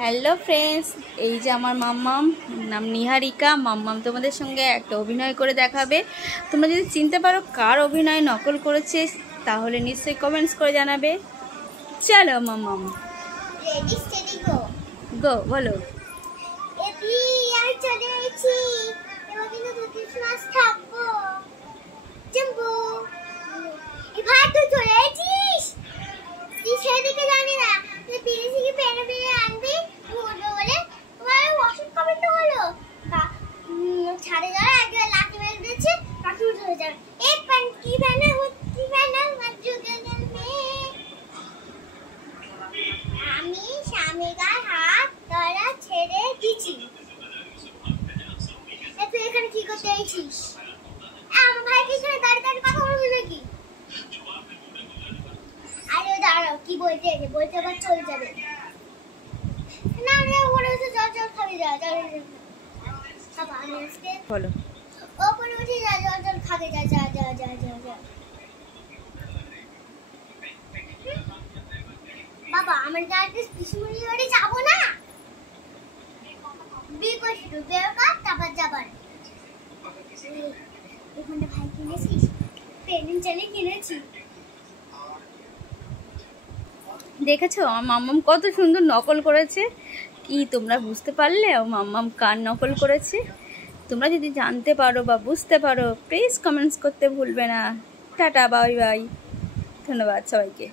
Hello friends, এই যে আমার মাম্মাম, নাম নিহারিকা। মাম্মাম তোমাদের সঙ্গে একটা অভিনয় করে দেখাবে। তোমরা যদি চিনতে পারো কার অভিনয় নকল করেছে তাহলে নিশ্চয়ই কমেন্টস করে জানাবে। চলো মাম্মাম, রেডি স্টেডি গো। গো বলো। এপি আমি চলে এসেছি, এবার কিন্তু 2-3 মাস থাকবো। জম্বু এই ভাই তুই চলে এসেছিস, তুই সেদিকে জানি না, তুই পিরিসি কি পেনে পেনে আনবি বলবে বলে তোমার ওষুধ কমেন্ট হলো ছাড়ে যারা একজন লাঠি মেরে দিয়েছে, লাঠি উঠে হয়ে যাবে। এক প্যান্ট কি প্যান্ট কি প্যান্ট মাঝুকে গেলবে। আমি স্বামীকার হাত ধরা ছেড়ে দিছি। তুই এখানে কি করতে এসেছিস? আমার ভাইকে এখানে দাঁড়িয়ে দাঁড়িয়ে কথা বলবি নাকি? আরে দাঁড়াও, কি বলতে এসে বলতে আবার চলে যাবে না। না ওপরে উঠে জল জল খাবি, যা জল বাবা আমি আজকে বলো। ওপরে উঠে যা, জল জল খাবে, যা যা যা যা যা যা। বাবা আমার গাড়িতে পিছুমুড়ি বাড়ি যাবো না, বিয়ে করছি তো বিয়ে কর তারপর যাবার। ওখানে ভাই কিনেছিস? পেনিন চালিয়ে কিনেছি। দেখেছো আমার মাম্মাম কত সুন্দর নকল করেছে। কি তোমরা বুঝতে পারলে ও মাম্মাম কার নকল করেছে? তোমরা যদি জানতে পারো বা বুঝতে পারো প্লিজ কমেন্টস করতে ভুলবে না। টাটা, বাই বাই, ধন্যবাদ সবাইকে।